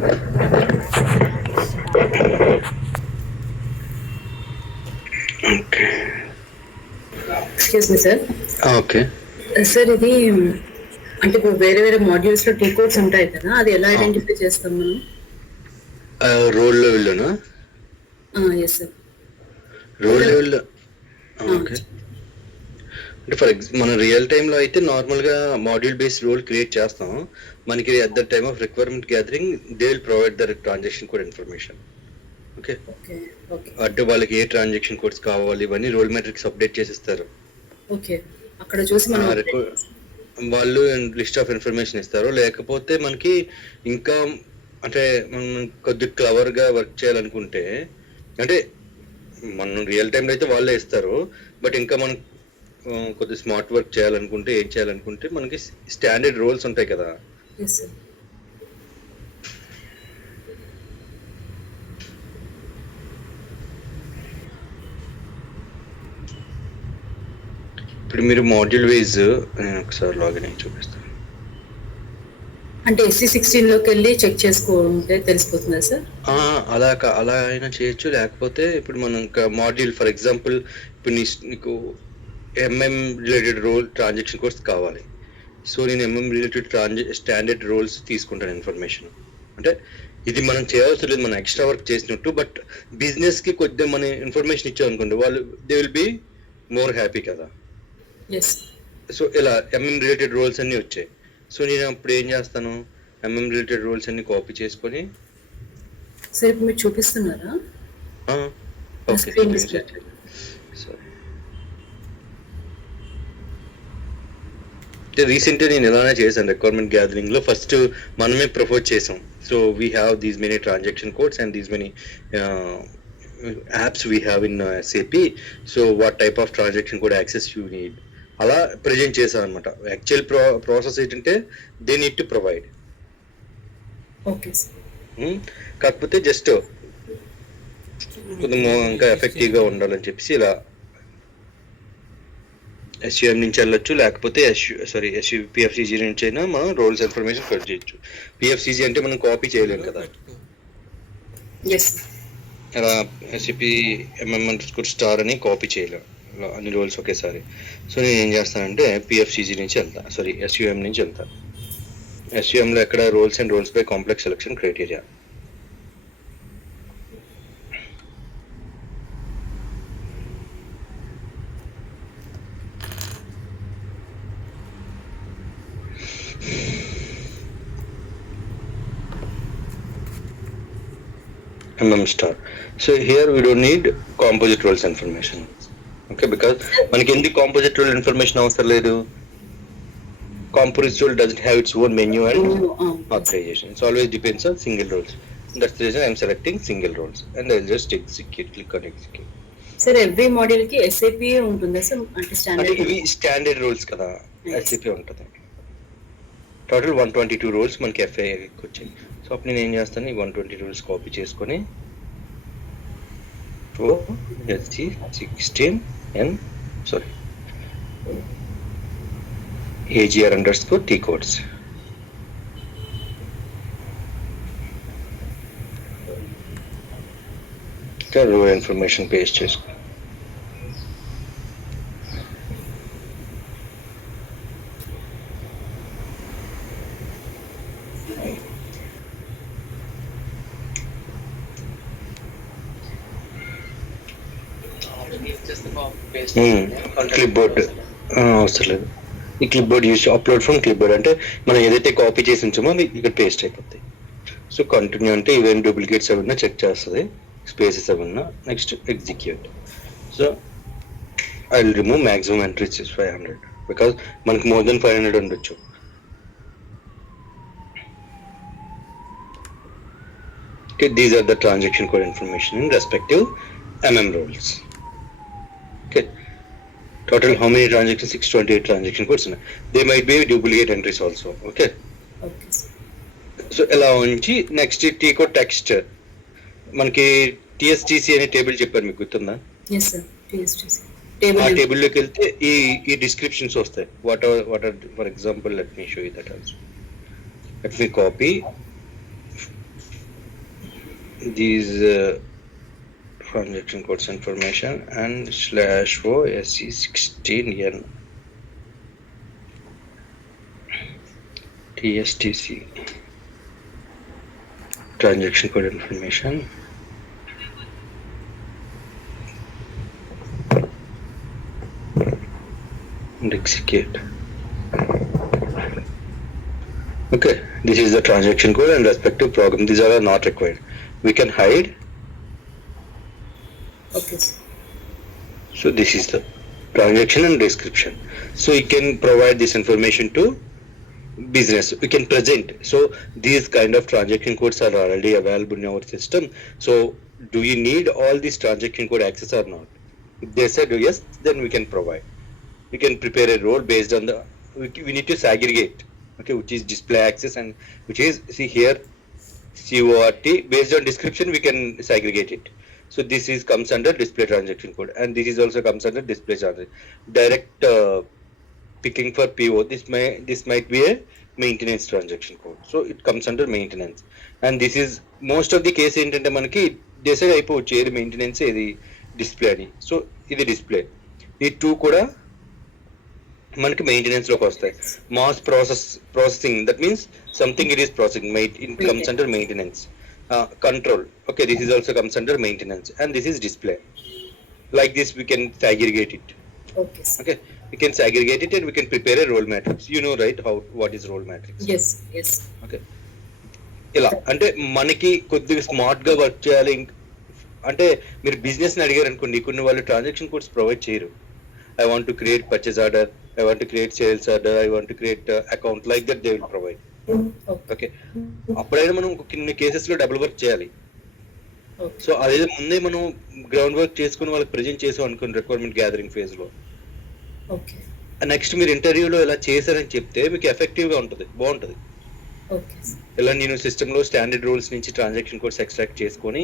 Okay, excuse me sir. Okay. Sir ఇది అంటే ఇప్పుడు వేరే వేరే మాడ్యూల్స్ లో టీ కోడ్స్ ఉంటాయి కదా, అది ఎలా ఐడెంటిఫై చేస్తాం మనం? రోల్ లెవెల్లోనా? Yes sir. రోల్ లెవెల్లో ఓకే. అంటే మన రియల్ టైంలో అయితే నార్మల్గా మాడ్యూల్ బేస్డ్ రోల్ క్రియేట్ చేస్తాం. మనకి at the time of requirement gathering they will provide the transaction code information. Okay, okay okay అంటే వాళ్ళకి ఏ ట్రాన్సాక్షన్ కోడ్స్ కావాలి ఇవన్నీ రోల్ మెట్రిక్స్ అప్డేట్ చేసిస్తారు. ఓకే, అక్కడ చూసి మనం వాళ్ళు లిస్ట్ ఆఫ్ ఇన్ఫర్మేషన్ ఇస్తారు. లేకపోతే మనకి ఇంకా అంటే మనం కొద్దిగా క్లవర్గా వర్క్ చేయాలనుకుంటే, అంటే మనం రియల్ టైంలో అయితే వాళ్ళే ఇస్తారు. బట్ ఇంకా మనం కొద్దిగా స్మార్ట్ వర్క్ చేయాలనుకుంటే, ఏం చేయాలనుకుంటే మనకి స్టాండర్డ్ రోల్స్ ఉంటాయి కదా. Yes sir. ఇప్పుడు మీరు మాడ్యూల్ వైజ్ నేను ఒకసారి లాగిన్ అయ్యి చూపిస్తాను. అంటే SC16లోకి వెళ్ళి చెక్ చేసుకుంటే తెలిసిపోతుందా సార్? అలా అయినా చేయొచ్చు. లేకపోతే ఇప్పుడు మనం ఇంకా మాడ్యూల్ ఫర్ ఎగ్జాంపుల్ ఇప్పుడు నీకు MM related role transaction codes కావాలి. సో నేను ఎంఎం రిలేటెడ్ స్టాండర్డ్ రోల్స్ తీసుకుంటాను ఇన్ఫర్మేషన్. అంటే ఇది మనం చేయవలసిన లేదు, మనం ఎక్స్ట్రా వర్క్ చేసినట్టు. బట్ బిజినెస్కి కొద్దిగా మన ఇన్ఫర్మేషన్ ఇచ్చాం అనుకోండి, వాళ్ళు they will be more happy కదా. ఎస్. సో ఇలా ఎంఎం రిలేటెడ్ రోల్స్ అన్నీ వచ్చాయి. సో నేను అప్పుడు ఏం చేస్తాను, ఎంఎం రిలేటెడ్ రోల్స్ అన్ని కాపీ చేసుకొని సార్ ఇప్పుడు మీరు చూపిస్తున్నారా? Okay, sorry. రీసెంట్గా నేను ఎలానే చేశాను రిక్వైర్మెంట్ గ్యాదరింగ్లో. ఫస్ట్ మనమే ప్రపోజ్ చేసాం. So we have these many transaction codes and these many apps we have in SAP. So what type of transaction code access you need అలా ప్రజెంట్ చేశాను అనమాట. యాక్చువల్ ప్రాసెస్ ఏంటంటే they need to provide. Okay sir. కాకపోతే జస్ట్ కొంచెం ఇంకా ఎఫెక్టివ్గా ఉండాలని చెప్పేసి ఇలా SUM నుంచి వెళ్ళొచ్చు, లేకపోతే PFCG నుంచి అయినా మనం రోల్స్ ఇన్ఫర్మేషన్ కట్ చేయొచ్చు. PFCG అంటే మనం కాపీ చేయలేం కదా. అలా SAP MM_star అని కాపీ చేయలేం అన్ని రోల్స్ ఒకేసారి. సో నేను ఏం చేస్తానంటే PFCG నుంచి వెళ్తా, SUM నుంచి వెళ్తా. SUMలో ఎక్కడ roles and roles by complex selection criteria. MM*. So here we don't need composite roles information. Okay, because మనకి ఎందుకు composite role information అవసరం లేదు. Composite role doesn't have its own menu and authorization. It always depends on single roles. That's the reason I'm selecting single roles and I'll just click on execute. Sir, every module ki SAP ఉంటుందా సార్? అంటే స్టాండర్డ్ ఇవి standard roles కదా, SAP ఉంటుంది. టోటల్ 122 రోల్స్ మనకి FIAకి వచ్చాయి. సో అప్పుడు నేను ఏం చేస్తాను, ఈ 120 రూల్స్ కాపీ చేసుకొని AGR_T codes రో ఇన్ఫర్మేషన్ పేస్ట్ చేసుకో. క్లిప్ బోర్డ్ అవసరం లేదు. ఈ clip board use upload from clip board అంటే మనం ఏదైతే కాపీ చేసి ఉంచామో అది ఇక్కడ పేస్ట్ అయిపోతాయి. సో కంటిన్యూ అంటే ఈవెన్ డూప్లికేట్స్ ఏమన్నా చెక్ చేస్తుంది, స్పేసెస్ ఏమన్నా. Next execute. So I will remove maximum entries 500 బికాస్ మనకి మోర్ దెన్ 500 ఉండొచ్చు. Okay, these are the transaction code information in respective roles. Okay, total how many transactions? 628 transaction codes. They might be duplicate entries also. Okay, so allow unchi next T code text మనకి TSTC అనే table చెప్పారు, మీకు గుర్తుందా? yes sir, TSTC ఆ table లోకి వెళ్తే ఈ descriptions వస్తాయి. What are for example let me show you that also. Let me copy these transaction codes information and /o SE16N TSTC transaction code information and execute. Okay, this is the transaction code and respective program. These are not required. We can hide. Okay, sir. So this is the transaction and description. So you can provide this information to business. We can present. So these kind of transaction codes are already available in our system. So do you need all these transaction code access or not? If they said yes, then we can provide. We can prepare a role based on the. We need to segregate. Okay, which is display access and which is see here CORT. Based on description, we can segregate it. So this is comes under display transaction code, and this is also comes under display transaction. Direct picking for PO. This might be a maintenance transaction code. So it comes under maintenance, and this is most of the case ఏంటంటే మనకి డిసైడ్ అయిపోవచ్చు ఏది మెయింటెనెన్స్ ఏది డిస్ప్లే అని. సో ఇది డిస్ప్లే. ఈ టూ కూడా మనకి మెయింటెనెన్స్ లోకి వస్తాయి. Mass processing that means something it is processing it comes under maintenance. Control, okay, this is also comes under maintenance, and this is display. Like this we can segregate it. Okay, sir. Okay, we can segregate it and we can prepare a role matrix. You know, right, what is role matrix? Yes, yes. Okay, ఇలా అంటే మనకి కొద్దిగా స్మార్ట్ గా వర్క్ చేయాలి. అంటే మీరు బిజినెస్ ని అడిగారు అనుకోండి, కొన్ని వాళ్ళు ట్రాన్సాక్షన్ కోడ్స్ ప్రొవైడ్ చేయరు. I want to create purchase order, I want to create sales order, I want to create account, like that they will provide. Okay, అప్పుడైనా మనం కొన్ని కేసెస్ లో డబుల్ వర్క్ చేయాలి. సో అదే ముందే మనం గ్రౌండ్ వర్క్ చేసుకుని వాళ్ళకి ప్రెజెంట్ చేసాం అనుకోండి రిక్వైర్మెంట్ గ్యాదరింగ్ ఫేజ్ లో. నెక్స్ట్ మీరు ఇంటర్వ్యూలో ఇలా చేశారని చెప్తే మీకు ఎఫెక్టివ్ గా ఉంటుంది, బాగుంటుంది. ఇలా నేను సిస్టమ్ లో స్టాండర్డ్ రూల్స్ నుంచి ట్రాన్సాక్షన్ కోడ్స్ ఎక్స్ట్రాక్ట్ చేసుకొని,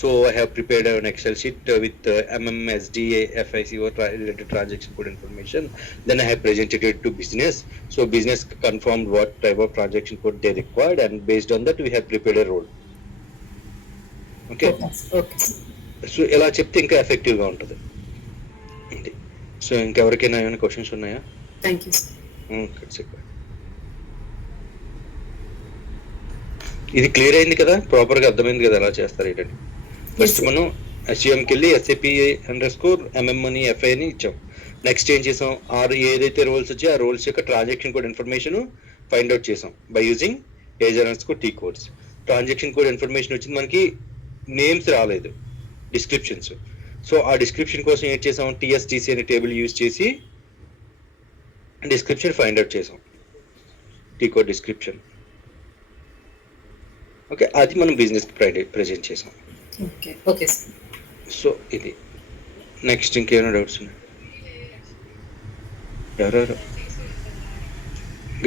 so I have prepared an Excel sheet with MMSDA FICO related transaction code information. Then I have presented it to business. So business confirmed what type of transaction code they required, and based on that we have prepared a role. Okay. So ఇలా చెప్తే ఇంకా ఎఫెక్టివ్ గా ఉంటుంది. సో ఇంకెవరికైనా ఏమైనా క్వశ్చన్స్ ఉన్నాయా? Thank you. ఇది క్లియర్ అయింది కదా, ప్రాపర్ గా అర్థమైంది కదా ఎలా చేస్తారు ఏంటండి. ఫస్ట్ మనం SCMకి వెళ్ళి SAP_MM అని FI అని ఇచ్చాం. నెక్స్ట్ ఏం చేసాం, ఏదైతే రోల్స్ వచ్చాయో ఆ రోల్స్ యొక్క transaction code information find out చేసాం by using _T codes. Transaction code information వచ్చింది, మనకి నేమ్స్ రాలేదు, డిస్క్రిప్షన్స్. సో ఆ డిస్క్రిప్షన్ కోసం ఏం చేసాం, TSTC అనే టేబుల్ యూజ్ చేసి డిస్క్రిప్షన్ ఫైండ్ అవుట్ చేసాం, టీ కోడ్ డిస్క్రిప్షన్. ఓకే, అది మనం బిజినెస్కి ప్రెజెంట్ చేసాం. ఓకే. సో ఇది నెక్స్ట్ ఇంకేమైనా డౌట్స్ ఉన్నాయి? ఎవరెవరు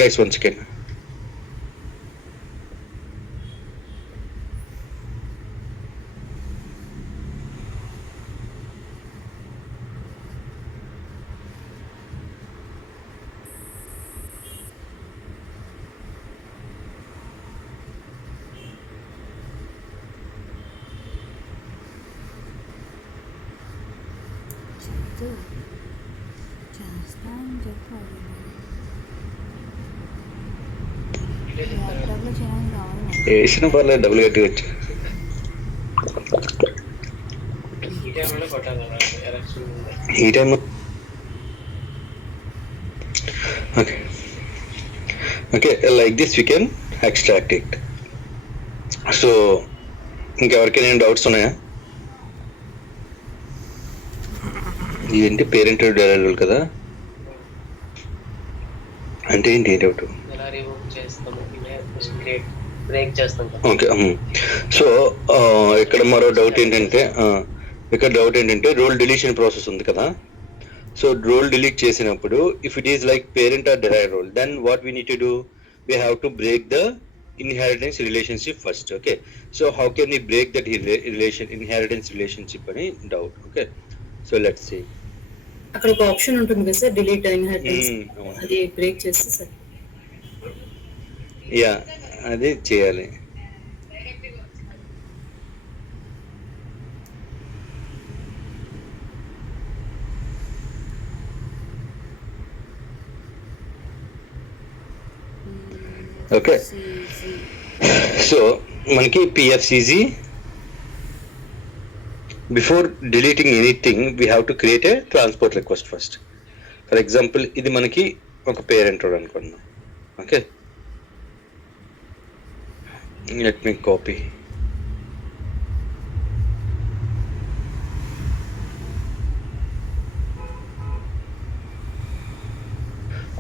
గైస్? 1 సెకండ్. వేసిన పర్లేదు, డబ్బులు కట్టి వచ్చి ఈ టైంలో. Okay okay, like this we can extract it. So ఇంకెవరికైనా డౌట్స్ ఉన్నాయా? ఇదేంటి పేరెంట్ డైరెక్ట్ కదా, అంటే ఏంటి డౌట్? ఓకే. సో ఇక్కడ మరో డౌట్ ఏంటంటే, రోల్ డిలీషన్ ప్రాసెస్ ఉంది కదా. సో రోల్ డిలీట్ చేసినప్పుడు if it is like parent or derived role, then what we need to do, we have to break the inheritance relationship first. Okay, so how can we break that inheritance relationship అని doubt. Okay, so let's see. అక్కడ ఒక option ఉంటుంది కదా sir, delete inheritance, అది break చేస్తే sir. Yeah, అది చేయాలి. Okay, so మనకి PFCG before deleting anything we have to create a transport request first. For example ఇది మనకి ఒక పేరెంట్ రోడ్ అనుకున్నాం. Okay, let me copy.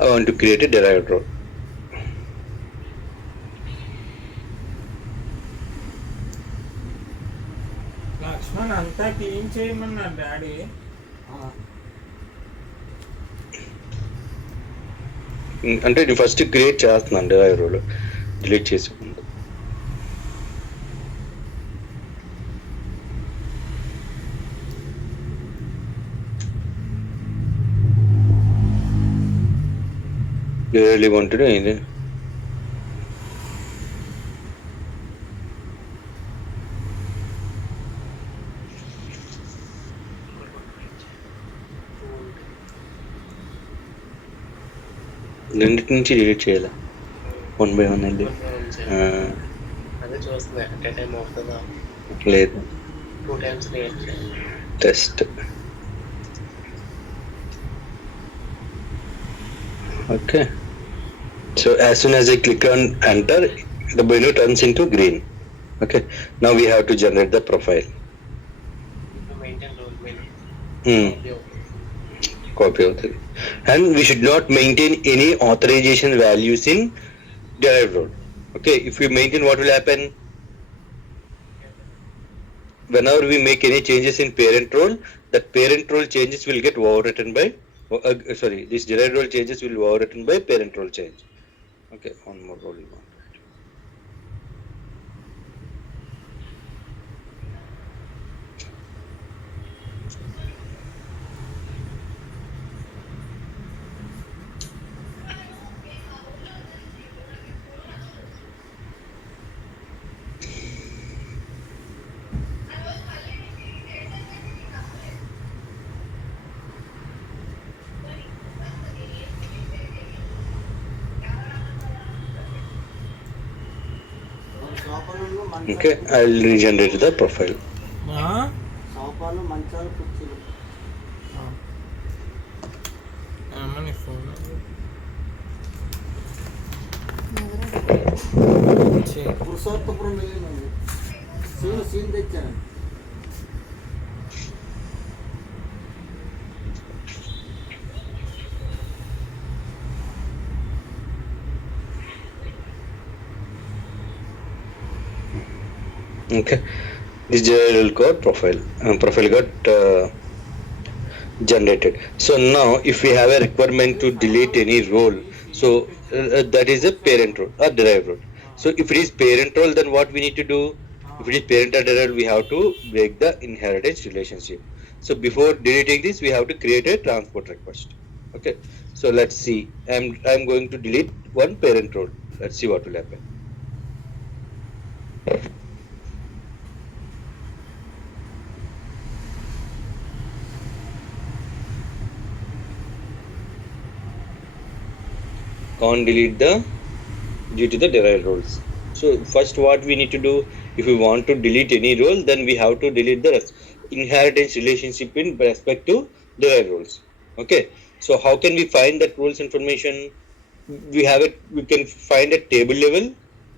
I want to create a derived role. Lakshman అంతా clean చేయమన్నాడు daddy. అంటే నేను first create చేస్తున్నాను derived role, delete చేసే ముందు. You really want to do anything? రెండింటి నుంచి డిలీట్ చేయాలి, 1 by 1 వెళ్ళి. లేదు, test. Okay, so as soon as I click on enter, the menu turns into green. Okay, now we have to generate the profile. Copy of it. And we should not maintain any authorization values in derived role. Okay, if we maintain, what will happen? Whenever we make any changes in parent role, that parent role changes will get overwritten by this derived role changes will be overwritten by parent role change. Okay, one more role you want. Okay, I'll regenerate the profile. Okay, this derived code profile got generated. So now if we have a requirement to delete any role, so that is a parent role or derived role. So if it is parent role, then what we need to do? If it is parent or derived, we have to break the inheritance relationship. So before deleting this, we have to create a transport request. Okay, so let's see. I'm going to delete one parent role. Let's see what will happen. Can't delete due to the derived roles. So first what we need to do, if we want to delete any role, then we have to delete the inheritance relationship in respect to derived roles. Okay, so how can we find that roles information? We can find a table level.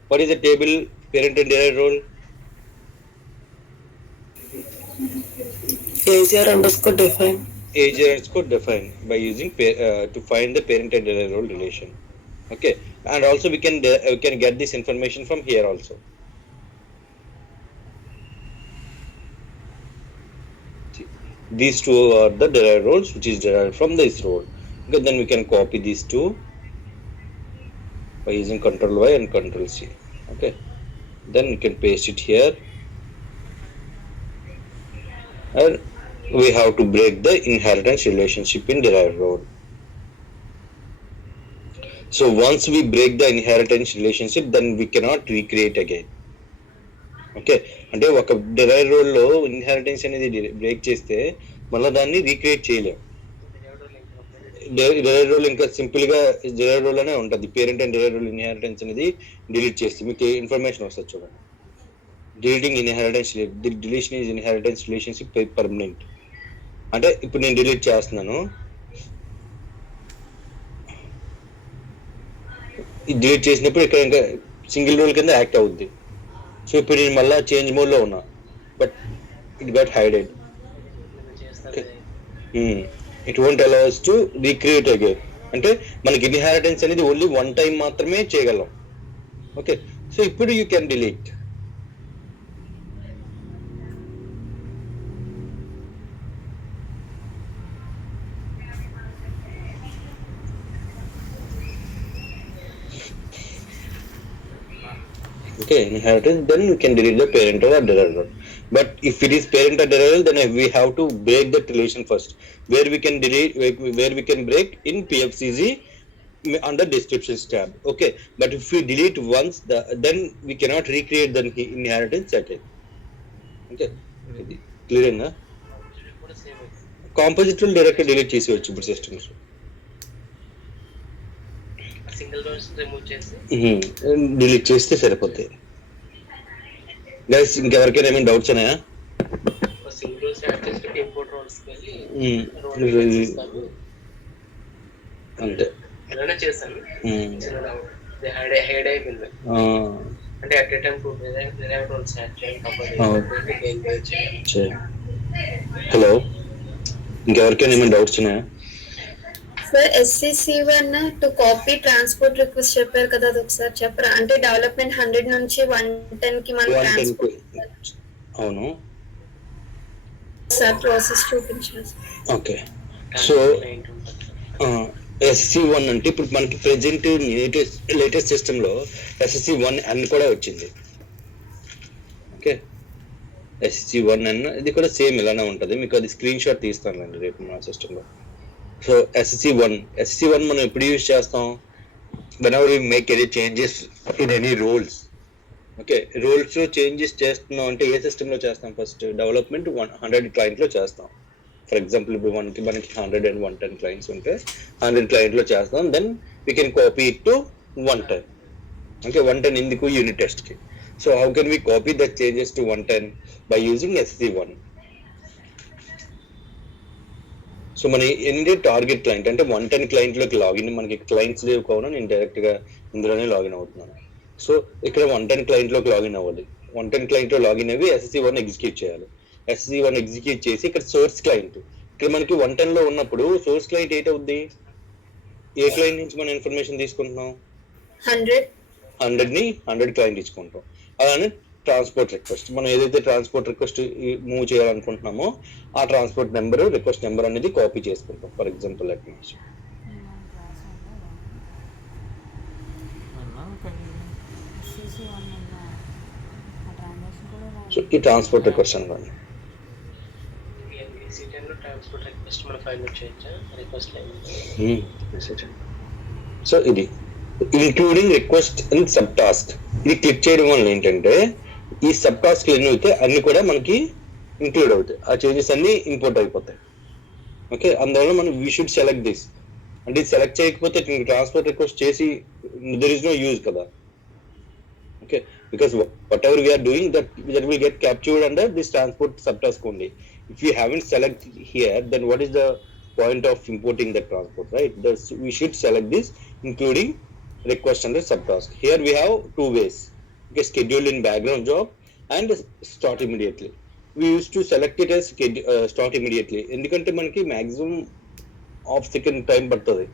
What is a table? Parent and derived role. AGR_define. AGR_define by using to find the parent and derived role relation. Okay, and also we can get this information from here also. See, these two are the derived roles which is derived from this role. Okay, then we can copy these two by using Ctrl Y and Ctrl C. Okay, then we can paste it here, and we have to break the inheritance relationship in derived role. So once we break the inheritance relationship, then we cannot recreate again. Okay, అంటే ఒక డెరైవ్డ్ రోల్లో ఇన్హెరిటెన్స్ అనేది బ్రేక్ చేస్తే మళ్ళీ దాన్ని recreate చేయలేం. Derived role ఇంకా simple గా డిరైవ్డ్ రోల్ అనే ఉంటుంది. Parent and derived role inheritance అనేది డిలీట్ చేస్తే మీకు ఇన్ఫర్మేషన్ వస్తుంది చూడండి. Deleting inheritance, deletion is inheritance relationship permanent. అంటే ఇప్పుడు నేను డిలీట్ చేస్తున్నాను, డిలీట్ చేసినప్పుడు ఇక్కడ ఇంకా సింగిల్ రోల్ కింద యాక్ట్ అవుద్ది. సో ఇప్పుడు నేను మళ్ళీ చేంజ్ మోడ్ లో ఉన్నా, but it got hided. It won't allows to recreate again. అంటే మనకి ఇన్హెరిటెన్స్ అనేది ఓన్లీ వన్ టైం మాత్రమే చేయగలం. ఓకే, సో ఇప్పుడు you can delete. Okay, inheritance, then you can delete the parental or derived. But if it is parent or derived, then we have to break that relation first. Where we can delete, where we can break in PFCZ under descriptions tab. Okay, but if we delete once, then we cannot recreate the inheritance again. Okay, clear na? Composite will directly delete చేసేయచ్చు ఇప్పుడు systems. Single roles remove చేసి delete చేస్తే సరిపోతాయి. Guys ఇంకెవరికైనా ఏమైనా doubts ఉన్నాయా? Single roles add చేసి import roles వెళ్ళి అంతే ఇలానే చేశాను. చిన్న డౌట్ హైడ్ అయిపోయింది. అంటే at a time two derived roles add చేయాలి కంపల్సరీ. హలో, ఇంకెవరికైనా ఏమైనా డౌట్స్ ఉన్నాయా? Sir SCC1 to copy transport request చెప్పారు కదా, అది ఒకసారి చెప్పరా? అంటే డెవలప్మెంట్ 100 నుంచి 110 కి మనం ట్రాన్స్పోర్ట్. అవును సార్ ప్రాసెస్ చూపించారు. ఓకే, సో SCC1 అంటే ఇప్పుడు మనకి ప్రెజెంట్ లేటెస్ట్ సిస్టంలో SCC1N కూడా వచ్చింది. ఓకే, SCC1N ఇది కూడా సేమ్ ఇలానే ఉంటుంది. మీకు అది స్క్రీన్ షాట్ తీస్తానండి రేపు మన సిస్టంలో. సో SCC1 మనం ఎప్పుడు యూజ్ చేస్తాం? whenever we make any changes in any roles. Okay, roles changes చేస్తున్నాం అంటే ఏ సిస్టంలో చేస్తాం? ఫస్ట్ డెవలప్మెంట్ 100 క్లయింట్లో చేస్తాం. ఫర్ ఎగ్జాంపుల్ ఇప్పుడు మనకి 100 and 110 క్లయింట్స్ ఉంటే 100 క్లయింట్లో చేస్తాం. Then we can copy it to 110. Okay, 110 ఎందుకు? యూనిట్ టెస్ట్కి. So how can we copy that changes to 110? By using SCC1. So మన ఏంటి టార్గెట్ క్లయింట్ అంటే 110 క్లయింట్లోకి లాగిన్. మనకి క్లయింట్స్ లేవు కావున నేను డైరెక్ట్గా ఇందులోనే లాగిన్ అవుతున్నాను. సో ఇక్కడ 110 క్లయింట్లోకి లాగిన్ అవ్వాలి. 110 క్లయింట్లో లాగిన్ అయ్యి SCC1 ఎగ్జిక్యూట్ చేయాలి. SCC1 ఎగ్జిక్యూట్ చేసి ఇక్కడ సోర్స్ క్లయింట్, ఇక్కడ మనకి 110లో ఉన్నప్పుడు సోర్స్ క్లయింట్ ఏంటవుద్ది? ఏ క్లయింట్ నుంచి మనం ఇన్ఫర్మేషన్ తీసుకుంటున్నాం? 100 క్లయింట్ ఇచ్చుకుంటాం. అలానే ట్రాన్స్పోర్ట్ రిక్వెస్ట్, మనం ఏదైతే ట్రాన్స్పోర్ట్ రిక్వెస్ట్ మూవ్ చేయాలనుకుంటున్నామో ఆ ట్రాన్స్పోర్ట్ నెంబర్, రిక్వెస్ట్ నెంబర్ అనేది కాపీ చేసుకుంటాం. ఫర్ ఎగ్జాంపుల్ లెట్ మీ సో ఈ ట్రాన్స్పోర్ట్ రిక్వెస్ట్ అనుకోండి. ట్రాన్స్పోర్ట్ రిక్వెస్ట్ మన ఫైల్ చేయొచ్చా? రిక్వెస్ట్ సో ఇది including request and sub task. ఇది క్లిక్ చేయడం వల్ల ఏంటంటే ఈ సబ్ టాస్క్ ఎన్ని అయితే అన్ని కూడా మనకి ఇంక్లూడ్ అవుతాయి. ఆ చేంజెస్ అన్ని ఇంపోర్ట్ అయిపోతాయి. ఓకే, అందువల్ల మనం వీ షుడ్ సెలెక్ట్ దిస్. అంటే సెలెక్ట్ చేయకపోతే ట్రాన్స్పోర్ట్ రిక్వెస్ట్ చేసి దెర్ ఇస్ నో యూజ్ కదా. Okay, because whatever we are doing that will get captured under this transport subtask only. If you haven't selected here, then what is the point of importing the transport, right? We should select this including request under subtask. Here we have two ways. Okay, scheduled in background job and start immediately. We used to select it as start immediately. ఎందుకంటే మనకి maximum half second time పడుతుంది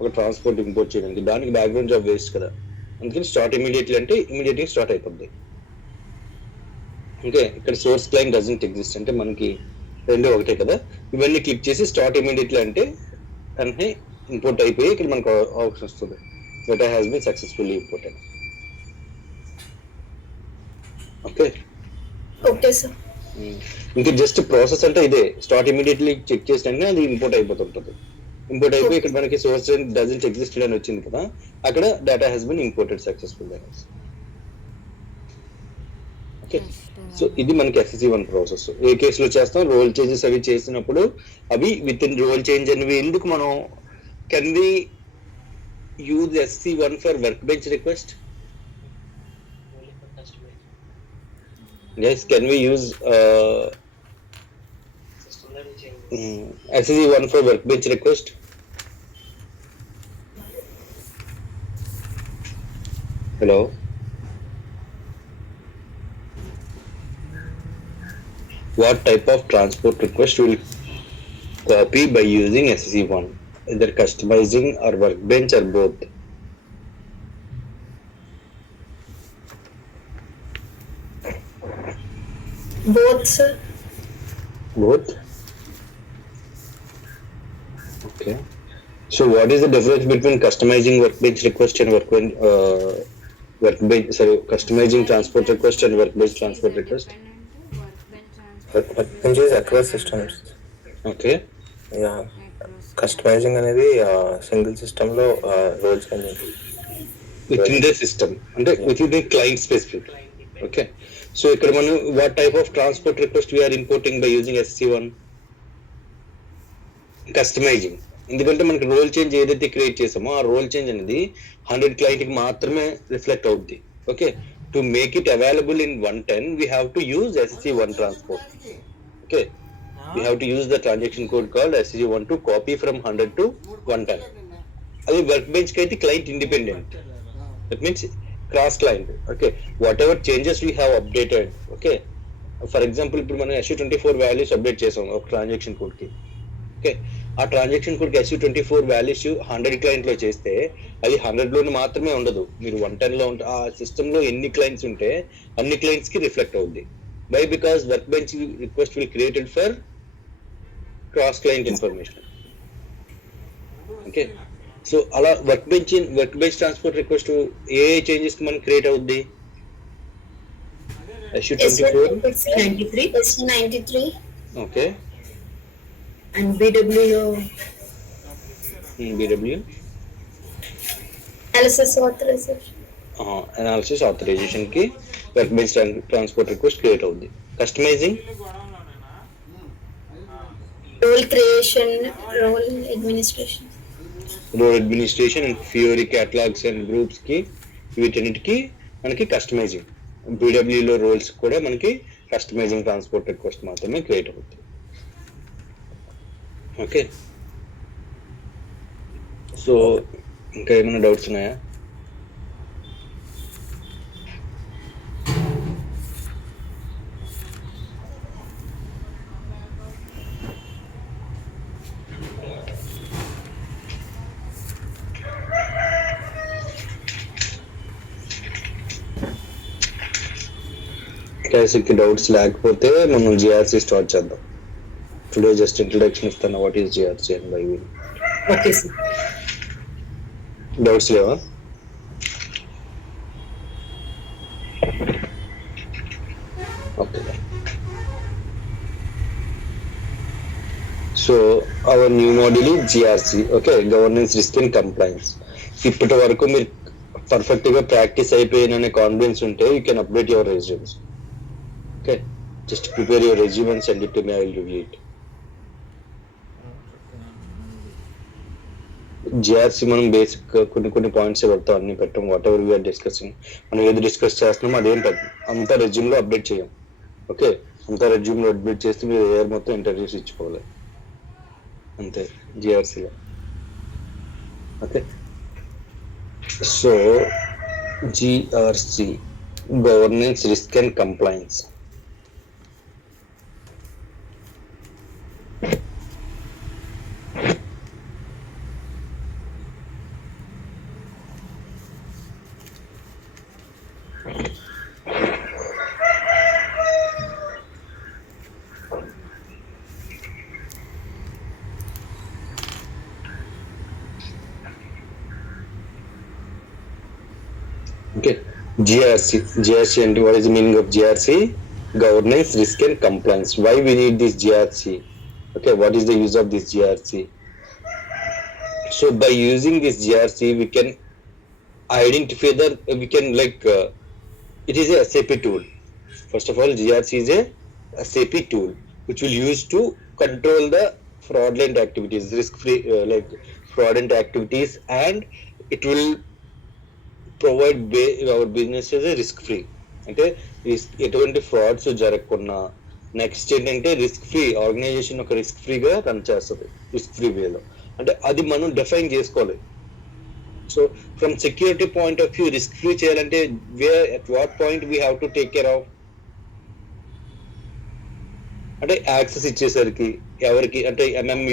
ఒక transport import చేయడానికి. దానికి background job waste కదా. అందుకని start immediately అంటే immediately start అయిపోద్ది. ఓకే, ఇక్కడ సోర్స్ క్లయింట్ డజంట్ ఎగ్జిస్ట్ అంటే మనకి రెండు ఒకటే కదా. ఇవన్నీ క్లిక్ చేసి స్టార్ట్ ఇమీడియట్లీ అంటే వెంటనే ఇంపోర్ట్ అయిపోయి ఇక్కడ మనకు ఆప్షన్ వస్తుంది, data has been successfully imported. Okay okay sir. ఇంకా జస్ట్ ప్రాసెస్ అంటే ఇదే, స్టార్ట్ ఇమీడియట్లీ చెక్ చేసినా అది ఇంపోర్ట్ అయిపోతుంటుంది. ఇంపోర్ట్ అయిపోయి ఇక్కడ మనకి సోర్స్ డజంట్ ఎగ్జిస్ట్ అని వచ్చింది కదా, అక్కడ data has been imported successfully. Okay, so ఇది మనకి SCC1 ప్రాసెస్. ఏ కేసులో చేస్తాం? రోల్ చేంజెస్ అవి చేసినప్పుడు అవి విత్ ఇన్ రోల్ చేంజ్ అనేవి ఎందుకు మనం can we use SC1 for workbench request? Only for customizing. Yes, can we use System level changes. SC1 for workbench request? Hello? What type of transport request will copy by using SC1? Either customizing or workbench or both? Both, sir. Both? Okay. So what is the difference between customizing workbench request and customizing transport request and workbench transport request? Workbench is across systems. Okay. Yeah. Customizing అనేది single system లో role changing Within the system, అంటే within the client specific. Client depend. Okay. So ఇక్కడ మనం what type of transport request we are importing by using SC1? Customizing. ఎందుకంటే మనకి role change ఏదైతే క్రియేట్ చేసామో ఆ రోల్ చేంజ్ అనేది 100 క్లయింట్ కి మాత్రమే రిఫ్లెక్ట్ అవుద్ది. Okay, to make it available in 110 we have to use SC1 transport. Okay, we have to use the transaction code called SC1 to copy from 100 to 110. అది వర్క్ బెంచ్ కి అయితే client independent. That means cross client. Okay, what ever changes we have updated. Okay, for example ఇప్పుడు మనం SU24 values update చేసాం ఒక transaction code కి. ఓకే, ఆ transaction code కి SU24 వాల్యూస్ 100 క్లయింట్ లో చేస్తే అది 100 లోనే మాత్రమే ఉండదు. మీరు 110 లో ఆ సిస్టమ్ లో ఎన్ని క్లయింట్స్ ఉంటే అన్ని క్లయింట్స్ కి రిఫ్లెక్ట్ అవుద్ది. Why? Because workbench request will created for cross client information. Okay, so అలా వర్క్ బెంచ్ ట్రాన్స్పోర్ట్ రిక్వెస్ట్ ఏ చేంజెస్ కి మనకి క్రియేట్ అవుద్ది? SU24, SU93. Okay, and BW BW Analysis authorization. Analysis authorization కి workbench transport request create అవుద్ది. Customizing, Role creation, role administration. Role administration and Fiori catalogs and groups కి వీటన్నిటికి మనకి customizing. BW లో roles కూడా మనకి customizing transport request మాత్రమే క్రియేట్ అవుతుంది. ఓకే, సో ఇంకా ఏమైనా డౌట్స్ ఉన్నాయా? క్లాసిక్ డౌట్స్ లేకపోతే మనం GRC స్టార్ట్ చేద్దాం. టుడే జస్ట్ ఇంట్రొడక్షన్ ఇస్తాను, what is GRC and why. Okay sir. Doubts లేవా? Okay, so our new module is GRC. Okay, governance, risk and compliance. ఇప్పటి వరకు మీరు పర్ఫెక్ట్ గా ప్రాక్టీస్ అయిపోయిన కాన్ఫిడెన్స్ ఉంటే you can update your resumes. Okay, just prepare your resume and send it to me, I will review it. GRC మనం బేసిక్ కొన్ని పాయింట్స్ పెడతాం, అన్ని పెట్టాం. వాట్ ఎవర్ వీఆర్ డిస్కసింగ్, మనం ఏది డిస్కస్ చేస్తున్నామో అదేం అంతా రెజ్యూమ్ లో అప్డేట్ చేయం. ఓకే, అంతా రెజ్యూమ్ లో అప్డేట్ చేస్తే మీరు ఇయర్ మొత్తం ఇంటర్వ్యూస్ ఇచ్చుకోవాలి అంతే GRCలో. Okay, so GRC, governance, risk and compliance. Okay, GRC and what is the meaning of GRC? Governance, risk and compliance. Why we need this GRC? Okay, what is the use of this GRC? So by using this GRC we can identify we can it is a SAP tool. First of all, GRC is a SAP tool which will use to control the fraudulent activities, risk free fraudulent activities, and it will provide our businesses risk free. అంటే ఎటువంటి ఫ్రాడ్స్ జరగకుండా, next ఏంటంటే risk free organization ఒక risk ఫ్రీగా run చేస్తుంది, risk free వేలో. అంటే అది మనం డిఫైన్ చేసుకోవాలి. So from security point of view risk free చేయాలంటే at what point we have to take care of, అంటే యాక్సెస్ ఇచ్చేసరికి ఎవరికి అంటే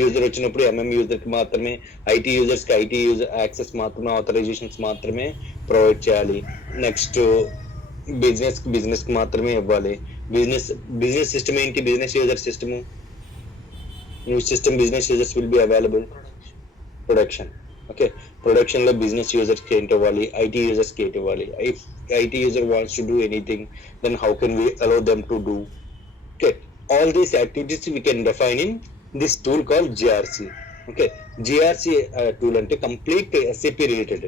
యూజర్ వచ్చినప్పుడు యూజర్కి మాత్రమే, ఐటీ యూజర్స్కి ఐటీ యూజర్ యాక్సెస్ మాత్రమే, ఆథరైజేషన్స్ మాత్రమే ప్రొవైడ్ చేయాలి. నెక్స్ట్ బిజినెస్కి మాత్రమే ఇవ్వాలి. బిజినెస్ సిస్టమ్ ఏంటి, business user system, new system business users will be available. Production, okay, ప్రొడక్షన్లో బిజినెస్ యూజర్స్కి ఏంటి ఇవ్వాలి, ఐటీ యూజర్స్కి ఏంటి ఇవ్వాలి. If IT user wants to do anything, then how can we allow them to do. Okay, all these activities we can define in this tool called GRC. Okay, GRC tool ante complete SAP related.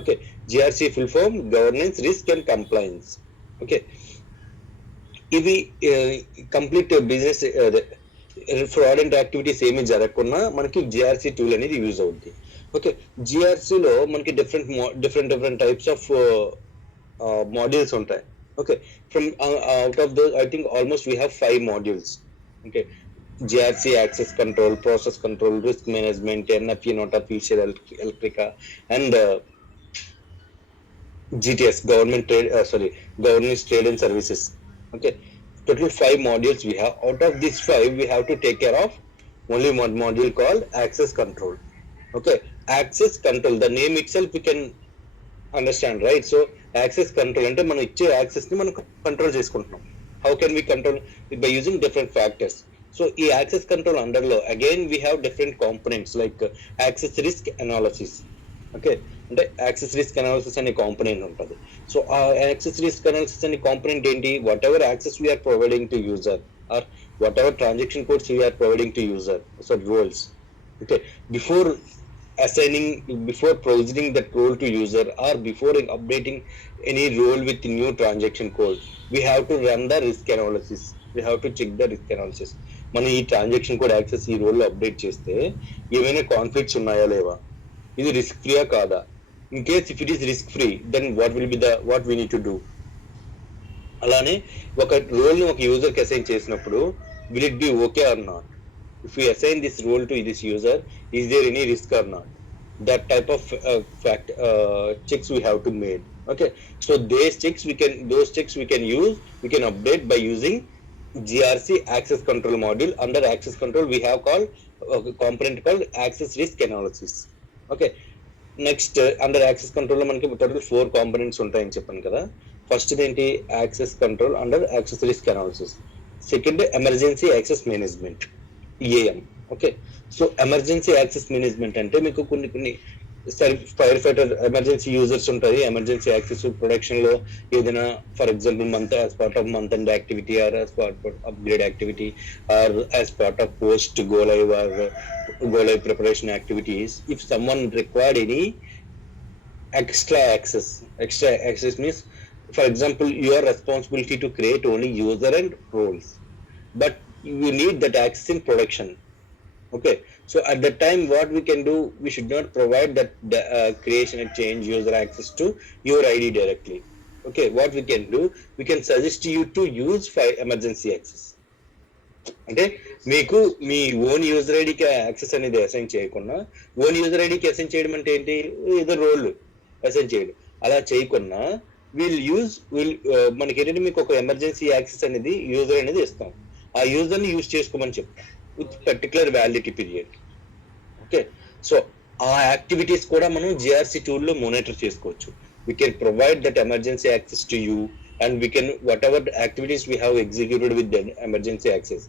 Okay, GRC full form governance, risk and compliance. Okay, ఇవి complete business fraud and activities ఏమి జరగకుండా మనకి GRC tool అనేది యూజ్ అవుతుంది. ఓకే, జిఆర్సిలో మనకి different types of modules ఉంటాయి. Okay, from out of those I think almost we have 5 modules. Okay, GRC access control, process control, risk management, NFE nota feature, electrica, and GTS government trade and services. Okay, total 5 modules we have. Out of these 5 we have to take care of only one module called access control. Okay, access control, the name itself we can understand, right? So access control అంటే మనం ఇచ్చే access ని మనం control చేసుకుంటున్నాం. How can we control it by using different factors. So ఈ access control under లో again we have different components like access risk analysis. Okay, అంటే access risk analysis అనే కాంపోనెంట్ ఉంటుంది. సో ఆ యాక్సెస్ రిస్క్ అనాలిసిస్ అనే component ఏంటి, whatever access we are providing to user or whatever transaction codes we are providing to user, so roles. Okay, before provisioning that role to user or before updating any role with new transaction code, we have to run the risk analysis. We have to check the risk analysis. మనం ఈ transaction code access ఈ రోల్లో అప్డేట్ చేస్తే ఏమైనా కాన్ఫ్లిక్ట్స్ ఉన్నాయా లేవా, ఇది risk ఫ్రీయా కాదా. In case if it is risk free then what we need to do. అలానే ఒక రోల్ని ఒక యూజర్కి అసైన్ చేసినప్పుడు will it be okay or not. If we assign this role to this user, is there any risk or not? That type of checks we have to make. Okay, so those checks we can use, we can update by using GRC access control module. Under access control we have called component called access risk analysis. Okay, next under access control లో మనకి total 4 components ఉంటాయని చెప్పాను కదా. ఫస్ట్ ఏంటి, access control under access risk analysis. Second, emergency access management, EAM. Okay, so emergency access management అంటే మీకు కొన్ని fire fighter emergency users ఉంటాయి. ఎమర్జెన్సీ యాక్సెస్ ప్రొడక్షన్ లో ఏదైనా for example as part of month and activity are as part of upgrade activity are as part of post go live are go live preparation activities. If someone required any extra access means, for example, your responsibility to create only user and roles, but you need that access in production. Okay, so at that time what we can do, we should not provide that creation and change user access to your ID directly. Okay, what we can do, we can suggest you to use emergency access. అంటే మీకు మీ own user ఐడికి యాక్సెస్ అనేది అసైన్ చేయకుండా, own user ఐడికి అసైన్ చేయడం అంటే ఏంటి, ఏదో రోల్ అసైన్ చేయడం, అలా చేయకుండా మనకి ఏంటంటే మీకు ఒక ఎమర్జెన్సీ యాక్సెస్ అనేది యూజర్ అనేది ఇస్తాం. ఆ యూజర్ని యూజ్ చేసుకోమని చెప్తాం with particular validity period. Okay, so ఆ యాక్టివిటీస్ కూడా మనం జిఆర్సి టూల్లో మానిటర్ చేసుకోవచ్చు. We can provide that emergency access to you and we can what ever activities we have executed with the emergency access.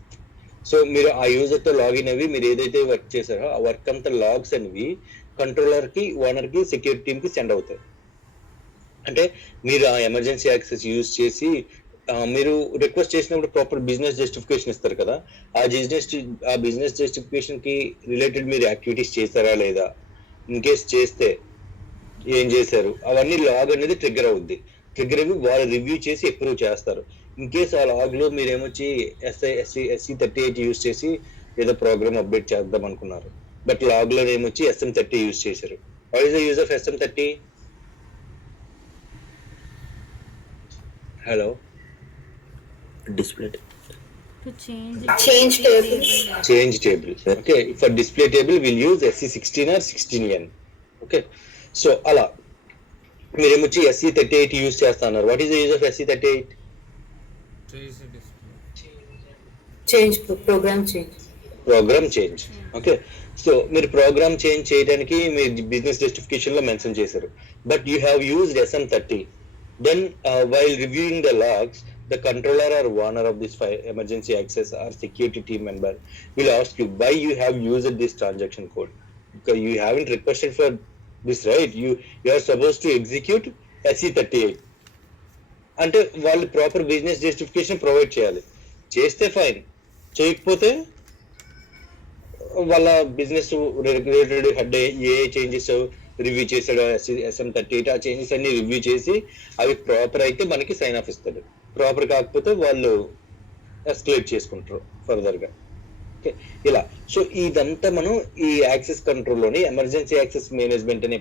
So మీరు ఆ యూజర్తో లాగిన్ అవి మీరు ఏదైతే వర్క్ చేశారో ఆ వర్క్ అంతా లాగ్స్ అనేవి కంట్రోలర్కి, ఓనర్కి, సెక్యూరిటీ టీమ్కి సెండ్ అవుతాయి. అంటే మీరు ఆ ఎమర్జెన్సీ యాక్సెస్ యూజ్ చేసి మీరు రిక్వెస్ట్ చేసినప్పుడు ప్రాపర్ బిజినెస్ జస్టిఫికేషన్ ఇస్తారు కదా, ఆ బిజినెస్ జస్టిఫికేషన్ కి రిలేటెడ్ మీరు యాక్టివిటీస్ చేస్తారా లేదా, ఇన్ కేస్ చేస్తే ఏం చేశారు, అవన్నీ లాగ్ అనేది ట్రిగ్గర్ అవుద్ది. ట్రిగ్గర్ అవి వాళ్ళు రివ్యూ చేసి అప్రూవ్ చేస్తారు. ఇన్ కేస్ ఆ లాగ్ లో మీరు ఏమొచ్చి SC38 యూజ్ చేసి ఏదో ప్రోగ్రామ్ అప్డేట్ చేద్దాం అనుకున్నారు, బట్ లాగ్లో నేమ్ వచ్చి SM30 యూజ్ చేశారు. What is the use of SM30? Hello, display to change tables. Change table. Okay, for display table will use SC16 or 16N. Okay, so అలా మీరేమొచ్చి SC38 యూజ్ చేస్తున్నారు. What is the use of SC38? Change program change. Okay, so మీరు program change చేయడానికి మీరు business justification లో mention చేశారు. But you have used SM30. Then while reviewing the logs, the controller or owner of this emergency access or security team member will ask you why you have used this transaction code, because you haven't requested for this, right? You are supposed to execute SC38 అంటే వాళ్ళు proper business justification provide చేయాలి. చేస్తే ఫైన్, చేయకపోతే వాళ్ళ business related head ఏ changes review చేశాడో SM38 ఆ చేంజెస్ అన్ని రివ్యూ చేసి అవి ప్రాపర్ అయితే మనకి సైన్ ఆఫ్ ఇస్తాడు. ప్రాపర్ కాకపోతే వాళ్ళు ఎస్కలేట్ చేసుకుంటారు ఫర్దర్గా. ఓకే, ఇలా. సో ఇదంతా మనం ఈ యాక్సెస్ కంట్రోల్లోని ఎమర్జెన్సీ యాక్సెస్ మేనేజ్మెంట్ అనే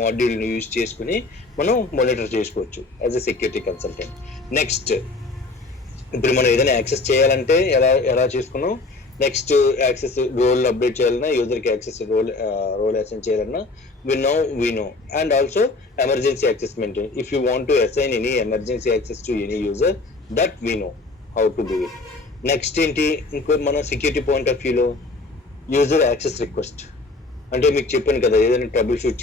మాడ్యూల్ని యూజ్ చేసుకుని మనం మానిటర్ చేసుకోవచ్చు as a security consultant. Next, ఇప్పుడు మనం ఏదైనా యాక్సెస్ చేయాలంటే ఎలా చేసుకున్నాం, నెక్స్ట్ యాక్సెస్ రోల్ అప్డేట్ చేయాలన్నా, యూజర్కి యాక్సెస్ రోల్ అసైన్ చేయాలన్నా we know, and also emergency access maintain. If you want to assign any emergency access to any user, that we know how to do it. Next ఏంటి, ఇంకో మన security point of వ్యూలో user access request అంటే మీకు చెప్పాను కదా, ఏదైనా trouble shoot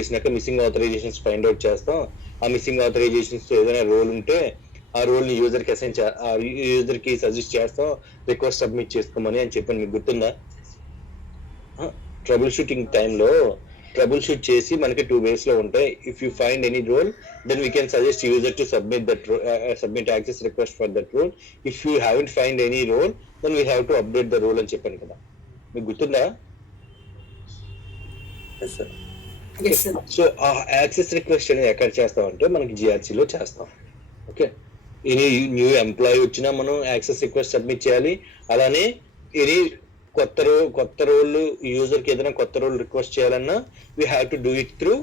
చేసినాక మిస్సింగ్ ఆథరైజేషన్స్ ఫైండ్ అవుట్ చేస్తాం. ఆ మిస్సింగ్ ఆథరైజేషన్స్ ఏదైనా రోల్ ఉంటే ఆ రోల్ని యూజర్కి అసైన్ యూజర్కి సజెస్ట్ చేస్తాం, రిక్వెస్ట్ సబ్మిట్ చేసుకోమని అని చెప్పాను. మీకు గుర్తుందా? ట్రబుల్ షూటింగ్ టైంలో ట్రబుల్ షూట్ చేసి మనకి 2 ways లో ఉంటాయి. If you find any role, then we can suggest user to submit access request for that role. If you haven't find any role, then we have to update the role అని చెప్పాను కదా, మీకు గుర్తుందా? సో ఆ access request అనేది ఎక్కడ చేస్తామంటే మనకి GRCలో చేస్తాం. ఓకే, ఎనీ న్యూ ఎంప్లాయీ వచ్చినా మనం యాక్సెస్ రిక్వెస్ట్ సబ్మిట్ చేయాలి. అలానే ఎనీ కొత్త రోల్ యూజర్కి ఏదైనా కొత్త రోల్ రిక్వెస్ట్ చేయాలన్నా we have to do it through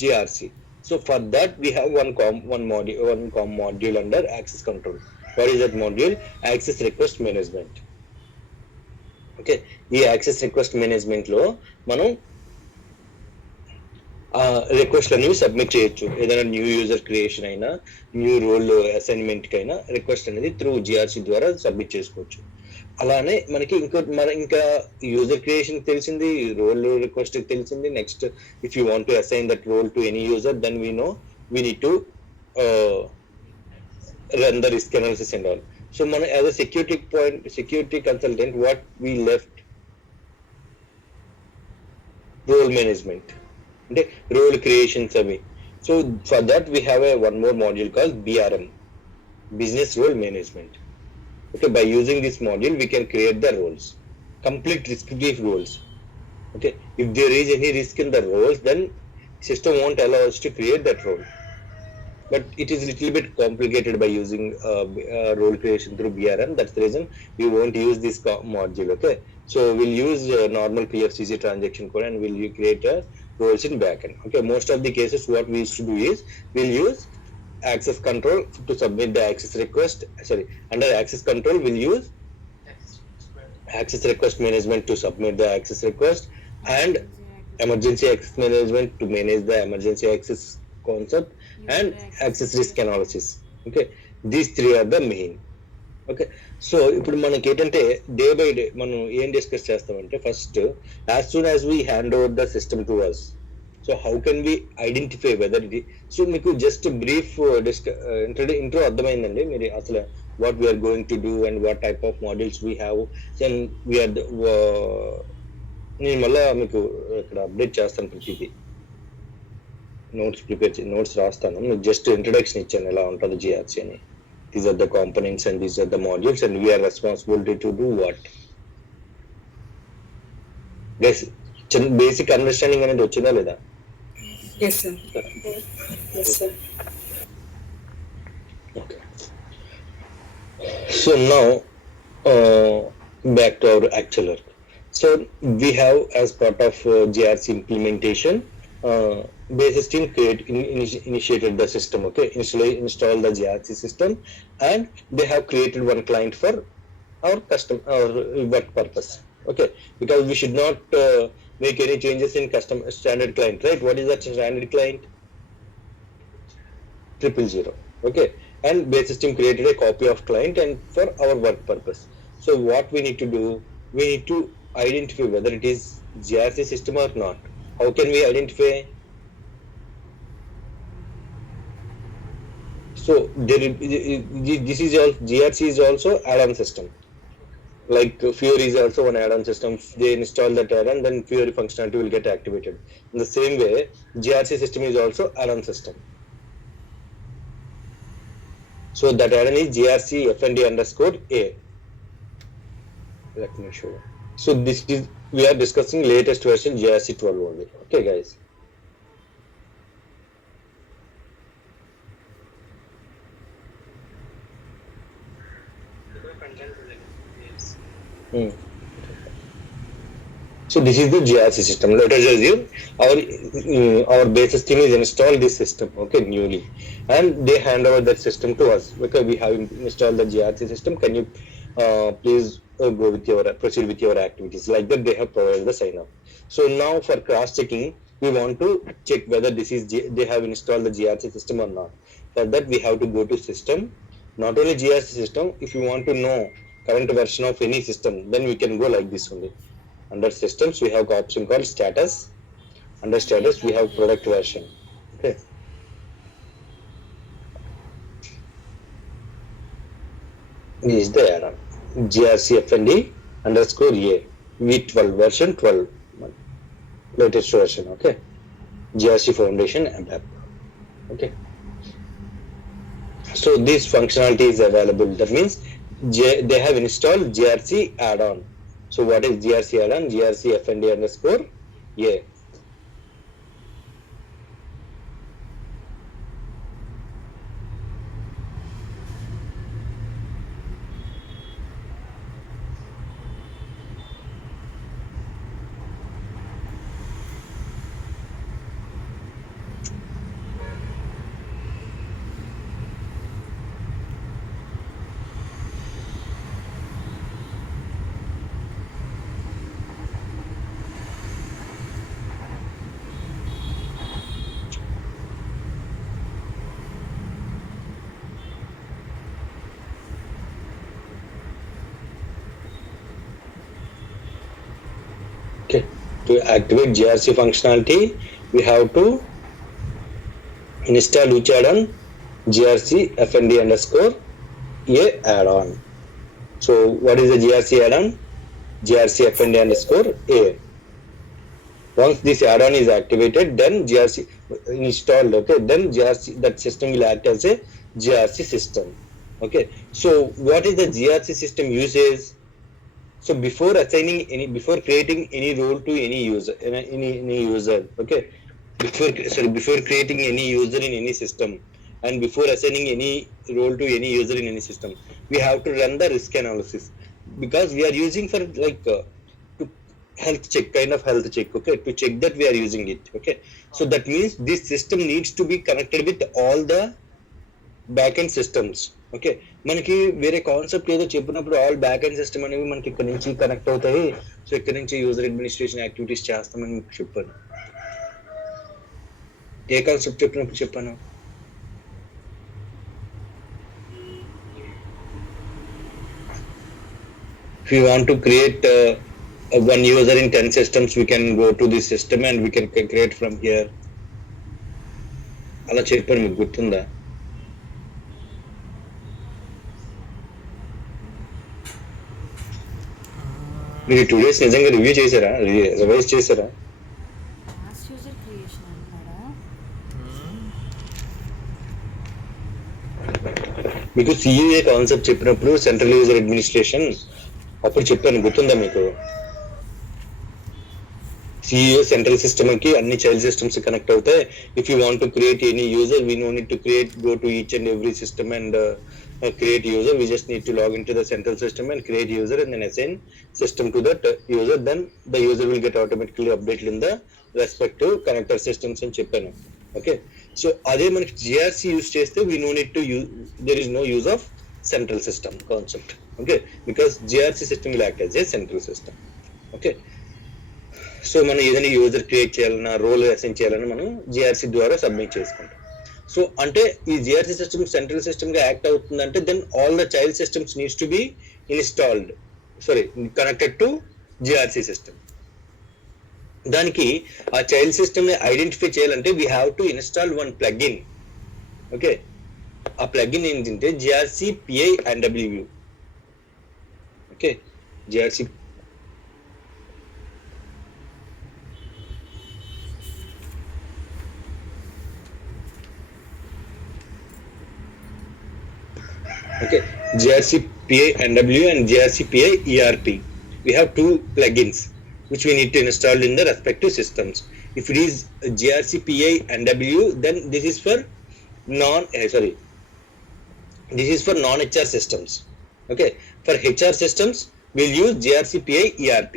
GRC. So for that we have one module under access control. What is that module? Access request management. Okay, ఈ యాక్సెస్ రిక్వెస్ట్ మేనేజ్మెంట్ లో మనం రిక్వెస్ట్ అనేవి సబ్మిట్ చేయొచ్చు. ఏదైనా న్యూ యూజర్ క్రియేషన్ అయినా, new role అసైన్మెంట్కి అయినా రిక్వెస్ట్ అనేది త్రూ GRC ద్వారా సబ్మిట్ చేసుకోవచ్చు. అలానే మనకి ఇంకా యూజర్ క్రియేషన్ తెలిసింది, రోల్ రిక్వెస్ట్ తెలిసింది. Next, if you want to assign that role to any user, then we know we need to run the risk analysis and all. So మనం as a security consultant, what we left role management అంటే role creations అవి. So for that we have one more module called BRM, business role management. Okay, by using this module we can create the roles, complete risk-free roles. Okay, if there is any risk in the roles, then system won't allow us to create that role, but it is a little bit complicated by using role creation through BRM. That's the reason we won't use this module. Okay, so we'll use normal PFCC transaction code and we'll create roles in backend. Okay, most of the cases what we used to do is we'll use access control to submit the access request. Under access control we'll use access request management to submit the access request, and emergency access management to manage the emergency access concept, and access risk analysis. Okay, these 3 are the main. Okay, so ఇప్పుడు మనకి ఏంటంటే day by day మనం ఏం discuss చేస్తామంటే, first as soon as we hand over the system to us, so how can we identify whether ఇది. So మీకు just brief intro అర్థమైందండి. మీరు అసలు what we are going to do and what type of modules we have, and we are నేను మళ్ళీ మీకు ఇక్కడ అప్డేట్ చేస్తాను, ప్రతిదీ నోట్స్ రాస్తాను. మీకు జస్ట్ ఇంట్రడక్షన్ ఇచ్చాను ఎలా ఉంటుందో GRC అని. These are the components and these are the modules and we are responsible to do what. Guys, basic understanding అనేది వచ్చిందా లేదా? Yes sir. Okay, so now back to our actual work. So we have, as part of GRC implementation, basis team initiated the system. Okay, install the GRC system, and they have created one client for our work purpose. Okay, because we should not make any changes in custom standard client, right? What is that standard client? 000. Okay, and base system created a copy of client and for our work purpose. So what we need to do, we need to identify whether it is GRC system or not. How can we identify? So this is all, GRC is also add-on system. Like Fury is also an add-on system. They install that add-on, then Fury functionality will get activated. In the same way, GRC system is also add-on system. So that add-on is GRC FND_A. Let me show you. So this is, we are discussing latest version GRC 12 only. Okay, guys. So this is the GRC system. Let us assume our basis team is installed this system, okay, newly, and they hand over that system to us. Okay, we have installed the GRC system. Can you please proceed with your activities? Like that, they have provided the sign up. So now for cross checking, we want to check whether they have installed the GRC system or not. For that, we have to go to system. Not only GRC system, if you want to know current version of any system, then we can go like this only. Under systems, we have option called status. Under status, we have product version. Okay. This is the add-on GRC FND_A V12 version 12, latest version. Okay. GRC Foundation ABAP. Okay. So this functionality is available. That means they have installed GRC add-on. So what is GRC add-on? GRC FND_A. Okay, to activate GRC functionality, we have to install which add-on? GRC FND_A add-on. So what is the GRC add-on? GRC FND_A. Once this add-on is activated, then GRC installed. Okay, then GRC, that system will act as a GRC system. Okay, so what is the GRC system uses? So before creating any role to any user, okay, before creating any user in any system, and before assigning any role to any user in any system, we have to run the risk analysis, because we are using for like to health check, okay, to check that we are using it. Okay, so that means this system needs to be connected with all the backend systems. Okay, మనకి వేరే కాన్సెప్ట్ ఏదో చెప్పినప్పుడు all back and system అనేవి మనకి ఇక్కడ నుంచి కనెక్ట్ అవుతాయి. సో ఇక్కడ నుంచి యూజర్ అడ్మినిస్ట్రేషన్ యాక్టివిటీస్ చేస్తామని మీకు చెప్పాను. ఏ కాన్సెప్ట్ చెప్పినప్పుడు చెప్పాను? If you want to create one user in 10 systems, we can go to this system and we can create from here. అలా చెప్పాను, మీకు గుర్తుందా? మీరు 2 days నిజంగా రివ్యూ చేశారా, రివైజ్ చేశారా? మీకు సిఏ కాన్సెప్ట్ చెప్పినప్పుడు సెంట్రల్ యూజర్ అడ్మినిస్ట్రేషన్ అప్పుడు చెప్పాను, గుర్తుందా మీకు? CEO central system కి అన్ని చైల్డ్ సిస్టమ్స్ కనెక్ట్ అవుతాయి. If you want to create any user, we no need to go to each and every system and create user. We just need to log into the central system and create user and then assign system to that user. Then the user will get automatically updated in the respective connector systems అని చెప్పాను. Okay, so అదే మనకి GRC use చేస్తే we no need to use, there is no use of central system concept. Okay, because GRC system will act as a central system. Okay, so మనం ఏదైనా user create చేయాలన్నా, role assign చేయాలన్నా మనం GRC ద్వారా submit చేసుకుంటాం. So అంటే ఈ GRC system central system గా యాక్ట్ అవుతుందంటే then all the child systems needs to be installed, connected to GRC system. దానికి ఆ చైల్డ్ సిస్టమ్ ని ఐడెంటిఫై చేయాలంటే we have to install one plugin. Okay, ఆ ప్లగ్ఇన్ ఏంటంటే GRC pi and W. Okay, GRC okay, GRC PI NW and GRC PI ERP. We have two plugins which we need to install in the respective systems. If it is GRC PI NW, then this is for non-HR systems. Okay, for HR systems we'll use GRC PI ERP.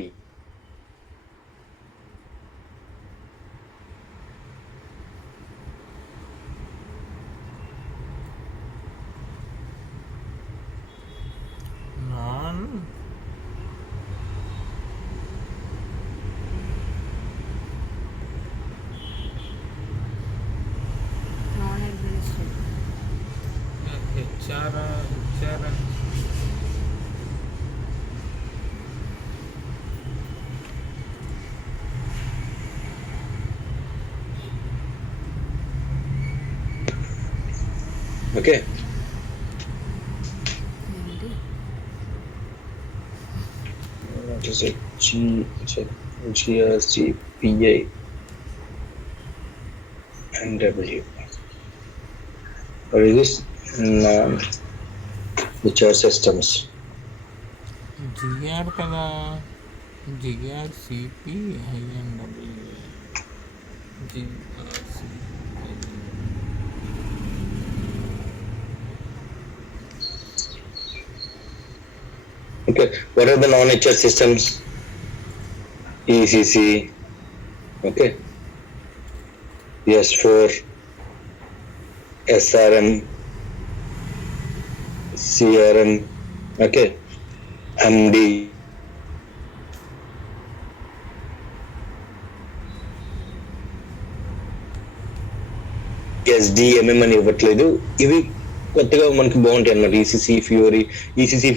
Okay. What is it? GRC PI and W. Or is this non-HR systems? GR కదా, GRCP INW. Okay, what are the non-HR systems? ECC, okay, S4, SRM, CRM, okay, MD, SDMM అని ఇవ్వట్లేదు. ఇవి కొత్తగా మనకి బాగుంటాయి అన్నమాట. ECC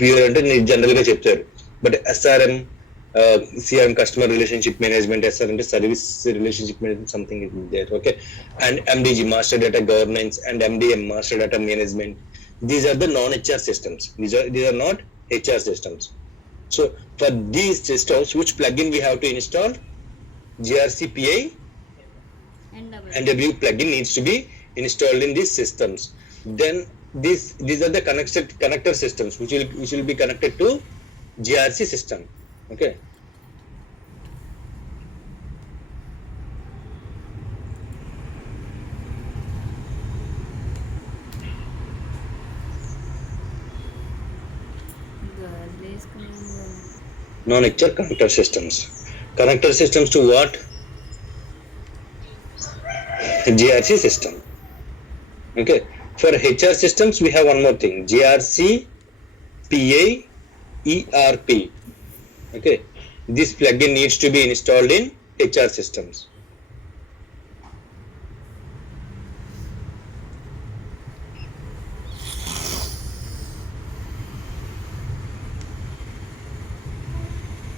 fury అంటే నేను జనరల్ గా చెప్తారు. But SRM, CRM customer relationship management, SR అంటే service relationship management, something is there. Okay, and MDG master data governance and MDM master data management. These are the non HR systems. These are not HR systems. So for these systems which plugin we have to install? GRC PI and W plugin needs to be installed in these systems. Then these are the connector systems which will be connected to GRC system. Okay, non-HR connector systems. Connector systems to what? GRC system. Okay, for HR systems we have one more thing, GRC PA ERP. Okay, this plugin needs to be installed in HR systems.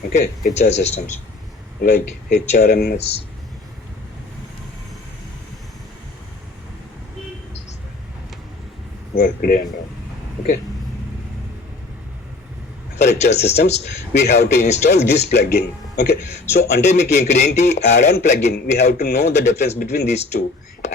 Okay, HR systems like HRMS, Workday and all. Okay, for HR systems we have to install this plugin. Okay, so అంటే మీకు ఇక్కడ ఏంటి, add-on plugin. We have to know the difference between these two.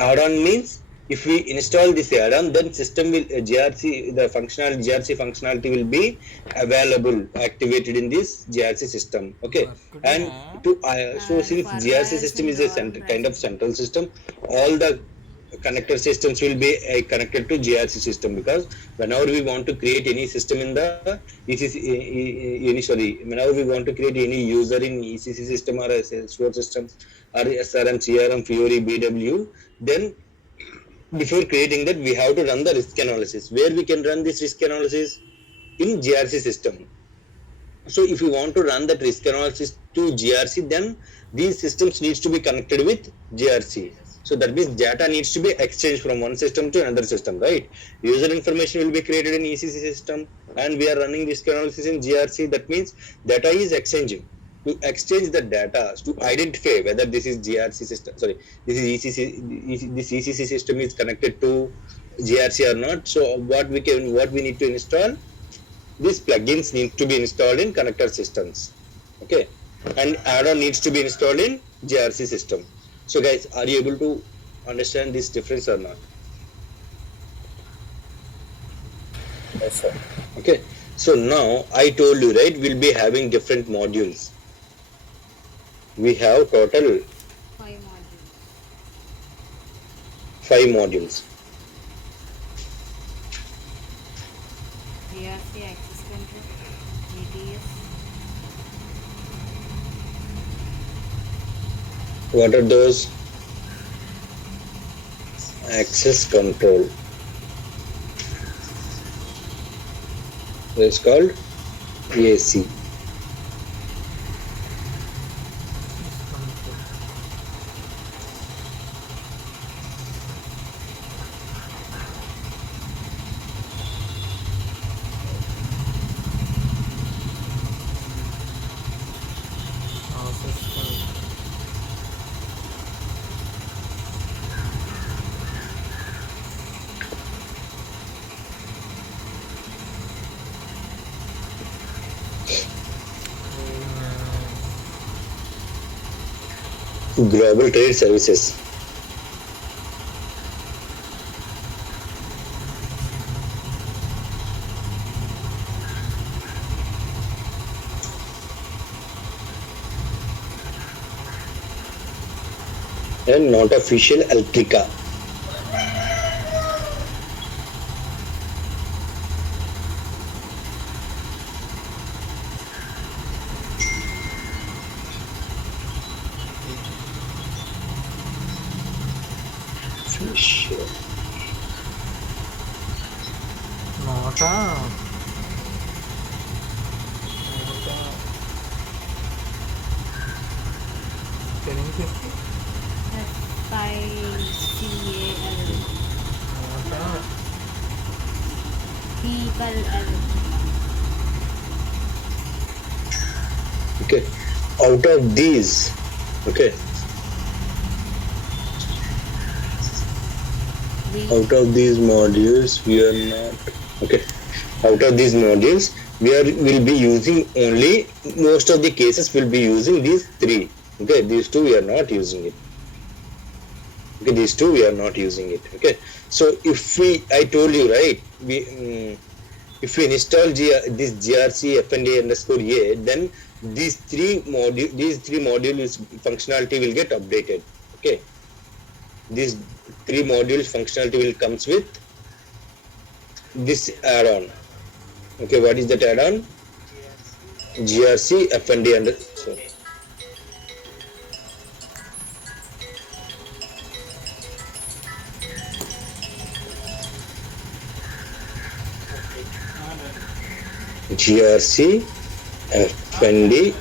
Add-on means if we install this add-on, then system will GRC functionality will be available, activated in this GRC system. Okay, and so since GRC system is a kind of central system, all the connector systems will be connected to GRC system, because whenever we want to create any system in the whenever we want to create any user in ECC system or a Salesforce system or SRM, CRM, Fiori, BW, then before creating that we have to run the risk analysis. Where we can run this risk analysis? In GRC system. So if you want to run that risk analysis to GRC, then these systems needs to be connected with GRC. So that means data needs to be exchanged from one system to another system, right? User information will be created in ECC system, and we are running risk analysis in GRC. That means data is exchanging. To exchange the data, to identify whether this is GRC system, sorry, this is this ECC system is connected to GRC or not. So what we need to install, these plugins need to be installed in connector systems. Okay, and add-on needs to be installed in GRC system. So guys, are you able to understand this difference or not? Yes, sir. Okay, so now I told you, right, we'll be having different modules. We have total 5 modules. GRC, access control, GTS. What are those? Access control. It's called AC. Global Trade Services. And not official Altrica. Okay, out of these, okay, out of these modules we are not, okay, out of these modules will be using only, most of the cases will be using these 3. Okay, these 2 we are not using it. Okay, these 2 we are not using it. Okay, so if I told you, right, if we install this GRC FND underscore A, then these 3 modules functionality will get updated. Okay, these 3 modules functionality will comes with this add-on. Okay, what is that add-on? GRC FND underscore. GRC FND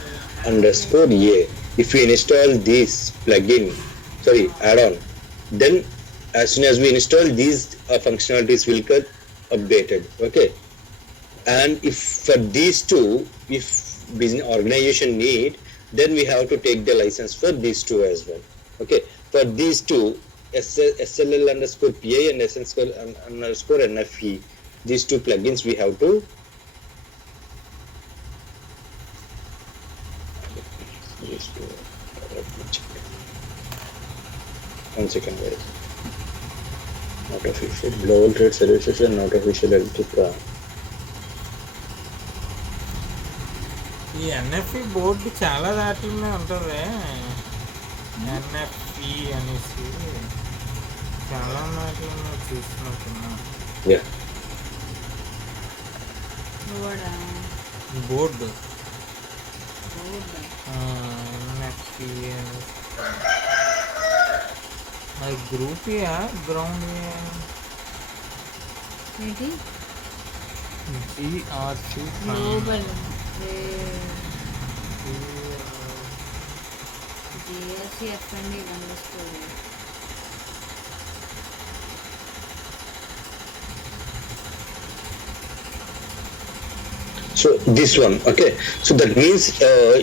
underscore A. If we install this plugin, sorry, add-on, then as soon as we install, these functionalities will get updated. Okay, and if for these 2, if business organization need, then we have to take the license for these 2 as well. Okay, for these 2, SLL underscore PA and SLL underscore NFE, these 2 plugins we have to. One second, guys. Not official global trade services and not official electric. ఈ NFE board చాలా దాంట్లోనే ఉంటుంది. ఎన్ఎఫ్ఈ అనేసి చాలా దాంట్లోనే చూస్తున్నట్టున్నా. Yeah. What? Board Board. NFE అనేసి అది గ్రూప్ గ్రౌండ్ ఏంటి? GRC global GSC FMD underscore. So this one, okay. So that means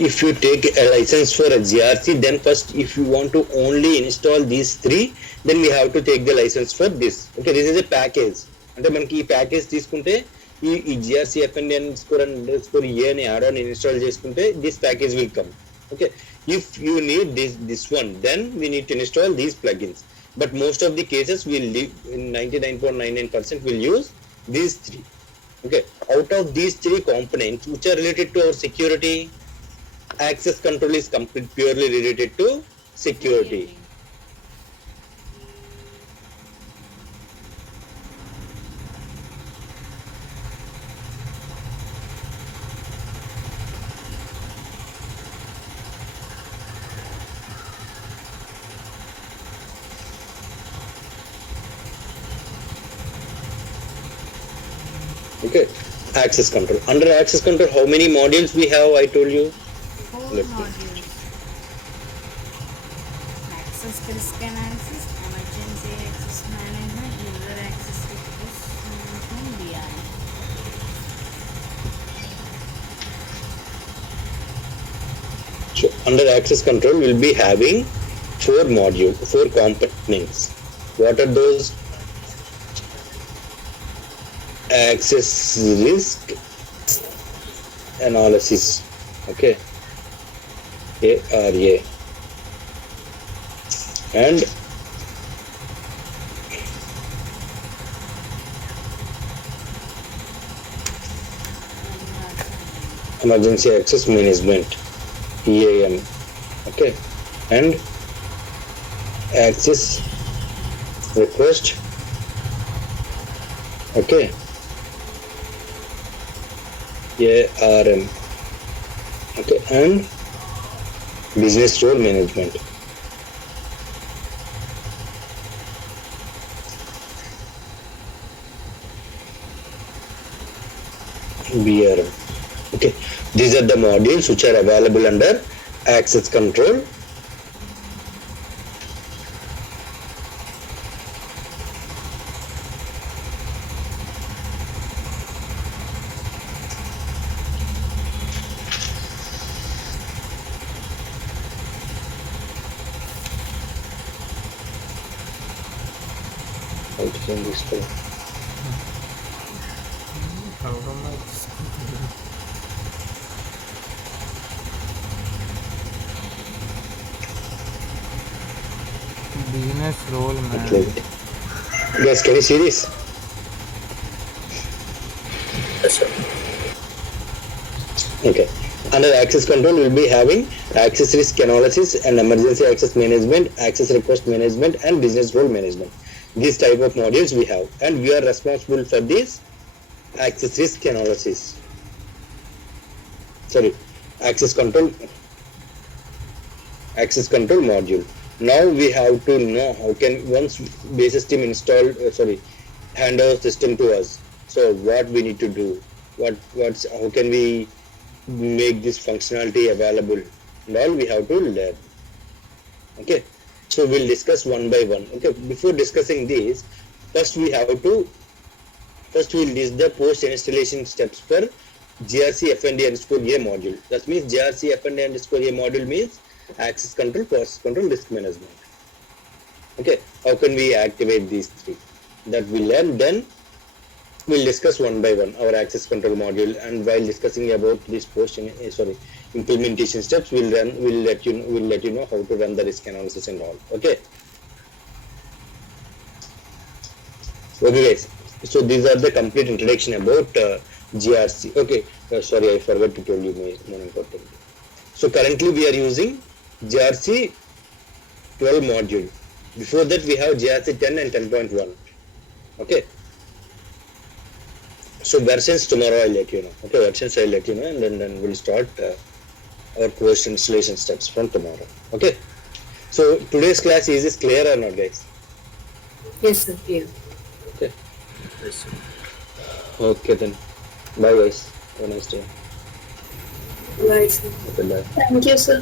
if you take a license for a GRC, then first if you want to only install these three, then we have to take the license for this. Okay, this is a package. అంటే మనకి ఈ ప్యాకేజ్ తీసుకుంటే ఈ GRC FMD underscore ఏ అని add on install చేసుకుంటే this package will come. Okay, if you need this one, then we need to install these plugins. But most of the cases will live in 99.99% will use these three. Okay, out of these three components which are related to our security, access control is purely related to security. Okay, access control. Under access control, how many modules we have? I told you. 4 Let's see. modules. Access risk analysis, emergency access management, user access request management, BI. So under access control, we'll be having 4 components. What are those? Access risk analysis. Okay, ARA, and emergency access management, EAM. Okay, and access request. Okay, ARM. Okay, and business role management. BRM. Okay, these are the modules which are available under access control. Business role Guys, can you see this? Yes, sir. Okay. Under access control, we'll be having access risk analysis and emergency access management, access request management, and business role management. These type of modules we have, and we are responsible for this access risk analysis. Sorry, access control module. Now we have to know how can once basis team install hand over system to us. So what we need to do, how can we make this functionality available, and all we have to learn. Okay, so we'll discuss one by one. Okay, before discussing this, first we'll list the post installation steps for GRC FND_A module. That means GRC FND_A module means access control, process control, risk management. Okay, how can we activate these three? That we learn. Then we'll discuss one by one our access control module, and while discussing about this implementation steps, we'll let you know how to run the risk analysis and all. Okay. Okay, guys. So these are the complete introduction about GRC. Okay, sorry, I forgot to tell you more important. So currently we are using GRC 12 module. Before that we have GRC 10 and 10.1. Okay. So versions tomorrow I'll let you know. Okay, versions I'll let you know, and then we'll start our course installation steps from tomorrow. Okay. So today's class is this clear or not, guys? Yes, sir. Yeah. Okay. Okay then. Bye, guys. Have a nice day. Bye, sir. Okay, bye. Thank you, sir.